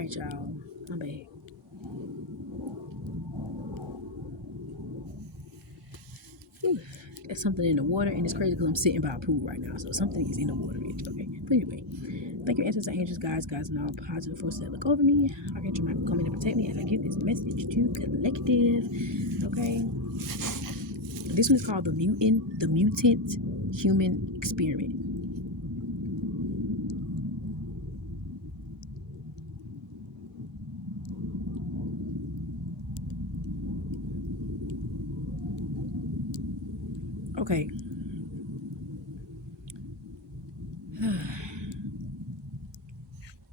right, y'all. I'm back. Whew. There's something in the water, and it's crazy because I'm sitting by a pool right now, so something is in the water. Okay. But anyway, thank you, ancestors, angels, guys, and all positive forces that look over me. Archangel Michael, come in and protect me as I give this message to collective. Okay. This one is called the Mutant Human Experiment. Okay.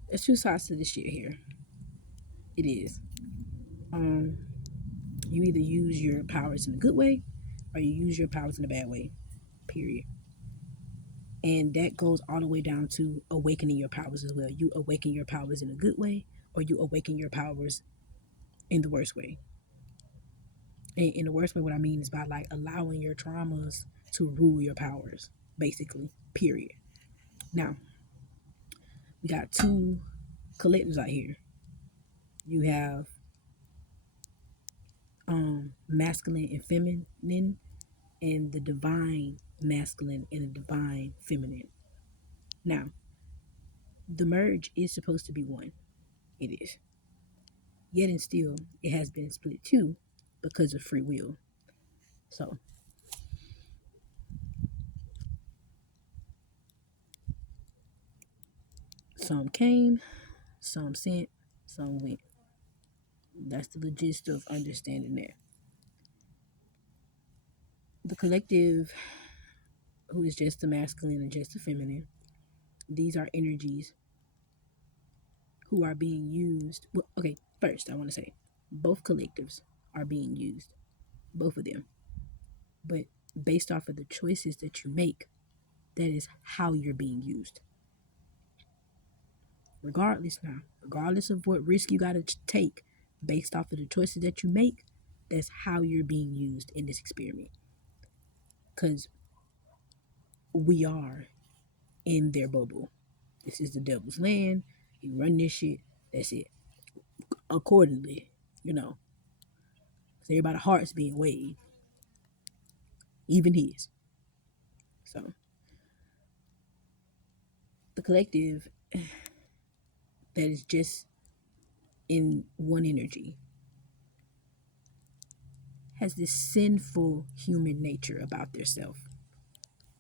There's two sides to this shit here. It is. Um, you either use your powers in a good way or you use your powers in a bad way. Period. And that goes all the way down to awakening your powers as well. You awaken your powers in a good way or you awaken your powers in the worst way. And in the worst way, what I mean is by like allowing your traumas to rule your powers, basically. Period. Now, we got two collectives out here. You have masculine and feminine, and the divine masculine and the divine feminine. Now, the merge is supposed to be one. It is. Yet and still, it has been split two because of free will. So, some came, some sent, some went. That's the gist of understanding that. The collective, who is just the masculine and just the feminine, these are energies who are being used. Well, okay, first, I want to say both collectives are being used, both of them. But based off of the choices that you make, that is how you're being used. Regardless of what risk you got to take, based off of the choices that you make, that's how you're being used in this experiment. Because we are in their bubble. This is the devil's land. He run this shit. That's it. Accordingly, so everybody's heart's being weighed, even his. So the collective that is just in one energy has this sinful human nature about their self.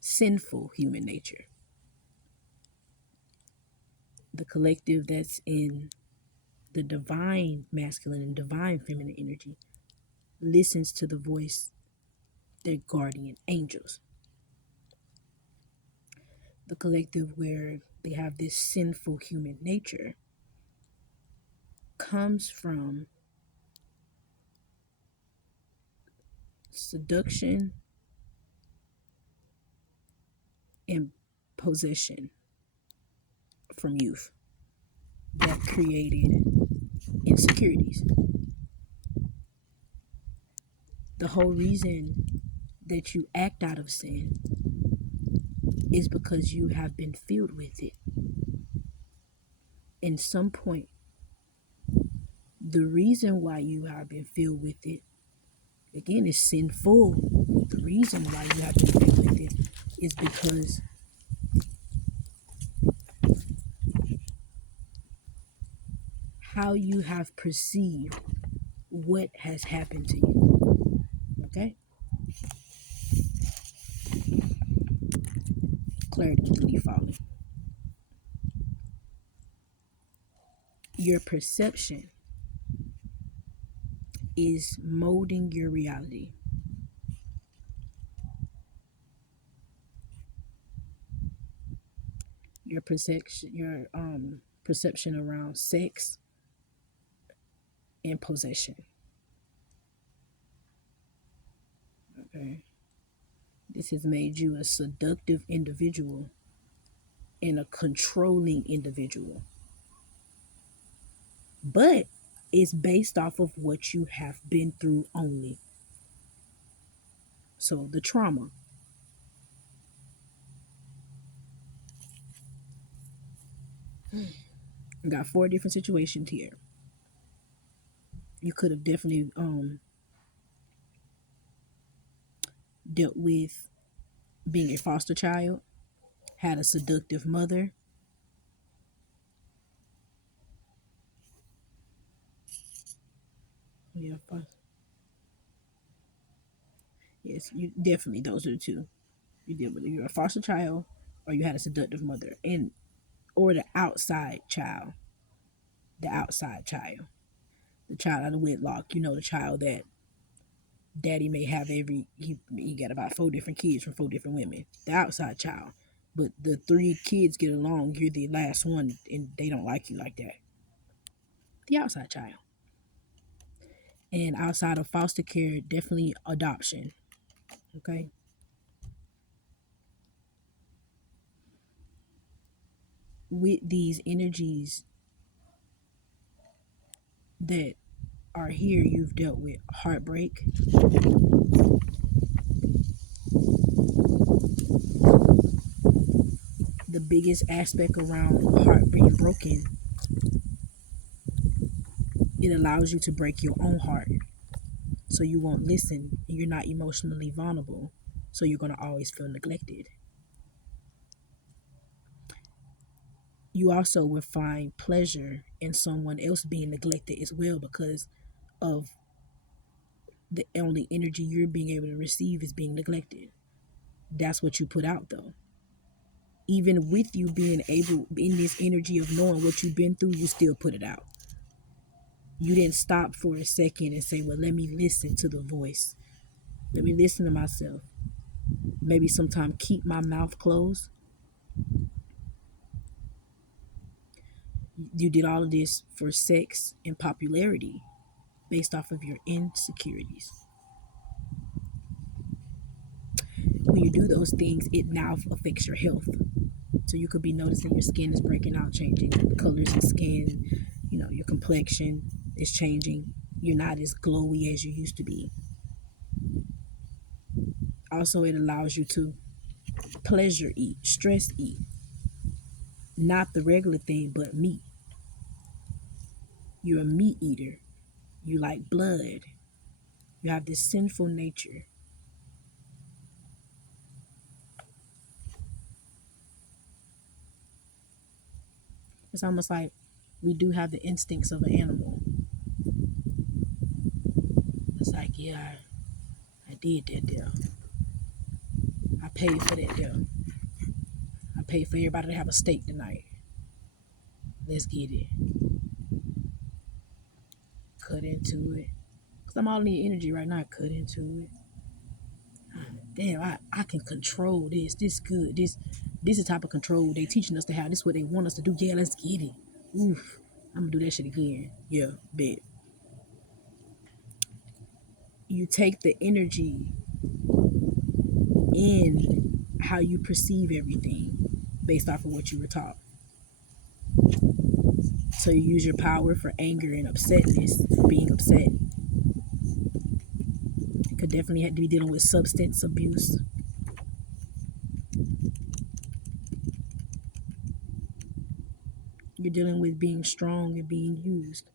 Sinful human nature. The collective that's in the divine masculine and divine feminine energy listens to the voice, their guardian angels. The collective where they have this sinful human nature comes from seduction and possession from youth that created insecurities. The whole reason that you act out of sin is because you have been filled with it. In some point, the reason why you have been filled with it, again, is sinful. The reason why you have been filled with it is because how you have perceived what has happened to you. Okay? Clarity can be falling. Your perception is molding your reality. Your perception around sex and possession. Okay. This has made you a seductive individual and a controlling individual. But it's based off of what you have been through only. So the trauma. I got 4 different situations here. You could have definitely dealt with being a foster child, had a seductive mother. Yeah, yes, you definitely, those are the two. You deal with you're a foster child or you had a seductive mother, and or the outside child. The outside child. The child out of wedlock, the child that daddy may have he got about 4 different kids from 4 different women. The outside child. But the 3 kids get along, you're the last one and they don't like you like that. The outside child. And outside of foster care, definitely adoption. Okay. With these energies that are here, you've dealt with heartbreak, the biggest aspect around heart being broken. It allows you to break your own heart, so you won't listen and you're not emotionally vulnerable, so you're going to always feel neglected. You also will find pleasure in someone else being neglected as well, because of the only energy you're being able to receive is being neglected. That's what you put out, though. Even with you being able in this energy of knowing what you've been through, you still put it out. You didn't stop for a second and say, well, let me listen to the voice. Let me listen to myself. Maybe sometime keep my mouth closed. You did all of this for sex and popularity based off of your insecurities. When you do those things, it now affects your health. So you could be noticing your skin is breaking out, changing colors of skin, your complexion is changing. You're not as glowy as you used to be. Also, it allows you to pleasure eat, stress eat. Not the regular thing, but meat. You're a meat eater. You like blood. You have this sinful nature. It's almost like we do have the instincts of an animal. It's like, yeah, I did that deal. I paid for that deal. I paid for everybody to have a steak tonight. Let's get it. Cut into it. Because I'm all in the energy right now. Cut into it. Damn, I can control this. This good. This is the type of control they teaching us to have. This is what they want us to do. Yeah, let's get it. Oof. I'm going to do that shit again. Yeah, bet. You take the energy in how you perceive everything based off of what you were taught. So you use your power for anger and upsetness, being upset. You could definitely have to be dealing with substance abuse. You're dealing with being strong and being used.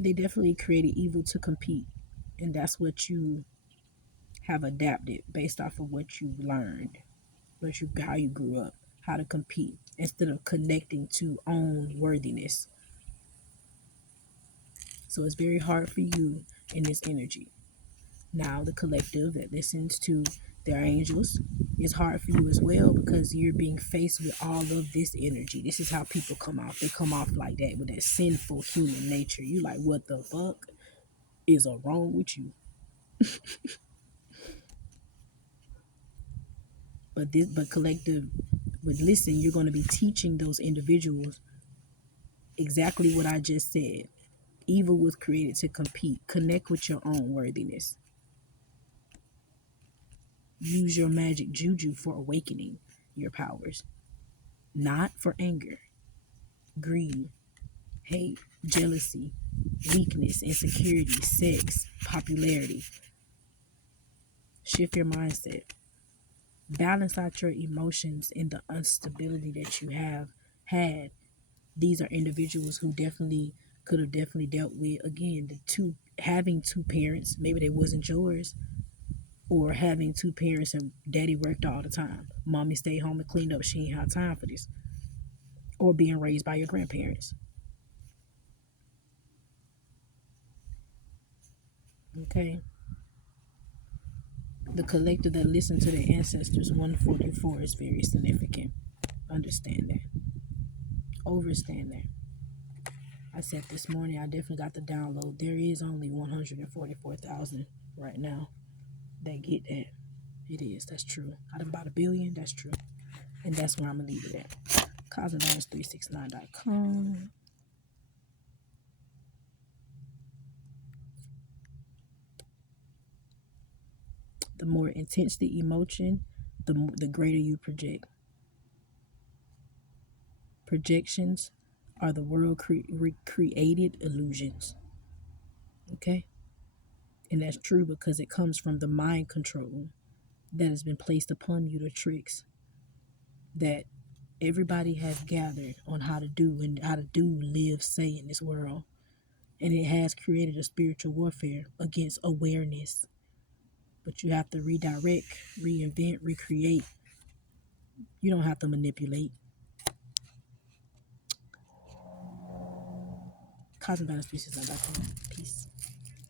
They definitely created evil to compete, and that's what you have adapted based off of what you learned, how you grew up, how to compete instead of connecting to own worthiness. So it's very hard for you in this energy. Now the collective that listens to their angels, it's hard for you as well, because you're being faced with all of this energy. This is how people come off. They come off like that, with that sinful human nature. You like, what the fuck is wrong with you? But collective would listen. You're going to be teaching those individuals exactly what I just said. Evil was created to compete. Connect with your own worthiness. Use your magic juju for awakening your powers, not for anger, greed, hate, jealousy, weakness, insecurity, sex, popularity. Shift your mindset. Balance out your emotions and the instability that you have had. These are individuals who definitely could have definitely dealt with, again, the two having two parents, maybe they wasn't yours, or having two parents and daddy worked all the time. Mommy stayed home and cleaned up. She ain't had time for this. Or being raised by your grandparents. Okay. The collective that listened to their ancestors, 144, is very significant. Understand that. Overstand that. I said this morning, I definitely got the download. There is only 144,000 right now that get that. It is. That's true. Out of about a billion, that's true. And that's where I'm going to leave it at. CosmicBalance369.com. The more intense the emotion, the greater you project. Projections are the world created illusions. Okay? And that's true because it comes from the mind control that has been placed upon you, the tricks that everybody has gathered on how to do and how to do, live, say in this world. And it has created a spiritual warfare against awareness. But you have to redirect, reinvent, recreate. You don't have to manipulate. CosmicBalance369.com. Peace.